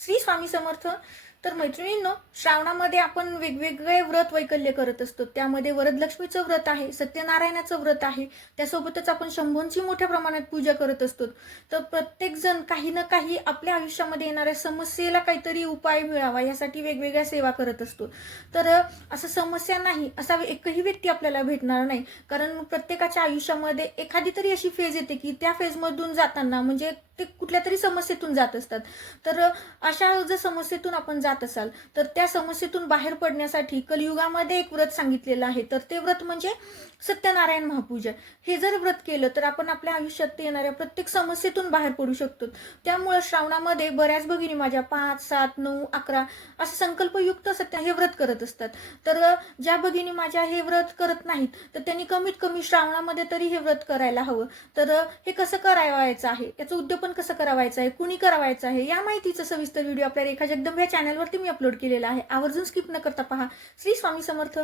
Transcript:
श्री स्वामी समर्थ. तर मैत्रिणींनो, श्रावणामध्ये आपण वेगवेगळे व्रत वैकल्य करत असतो. त्यामध्ये वरदलक्ष्मीचं व्रत आहे, सत्यनारायणाचं व्रत आहे, त्यासोबतच आपण शंभूंची मोठ्या प्रमाणात पूजा करत असतो. तर प्रत्येक जण काही ना काही आपल्या आयुष्यामध्ये येणाऱ्या समस्येला काहीतरी उपाय मिळावा यासाठी वेगवेगळ्या सेवा करत असतो. तर असं समस्या नाही असा एकही व्यक्ती आपल्याला भेटणार नाही, कारण प्रत्येकाच्या आयुष्यामध्ये एखादी तरी अशी फेज येते की त्या फेजमधून जाताना म्हणजे ते कुठल्या तरी समस्येतून जात असतात. तर अशा जर समस्येतून आपण जात असाल तर त्या समस्येतून बाहेर पडण्यासाठी कलियुगामध्ये एक व्रत सांगितलेलं आहे. तर ते व्रत म्हणजे सत्यनारायण महापूजा. हे जर व्रत केलं तर आपण आपल्या आयुष्यात येणाऱ्या प्रत्येक समस्येतून बाहेर पडू शकतो. त्यामुळे श्रावणामध्ये बऱ्याच भगिनी माझ्या 5, 7, 9, 11 असं संकल्पयुक्त सत्य हे व्रत करत असतात. तर ज्या भगिनी माझ्या हे व्रत करत नाहीत तर त्यांनी कमीत कमी श्रावणामध्ये तरी हे व्रत करायला हवं. तर हे कसं करावायचं आहे, याचं उद्यापन कसं करावायचं आहे, कुणी करावायचं आहे, या माहितीचा सविस्तर व्हिडिओ आपल्या रेखा जगदंब या चॅनलवरती मी अपलोड केलेला आहे. आवर्जून स्किप न करता पहा. श्री स्वामी समर्थ.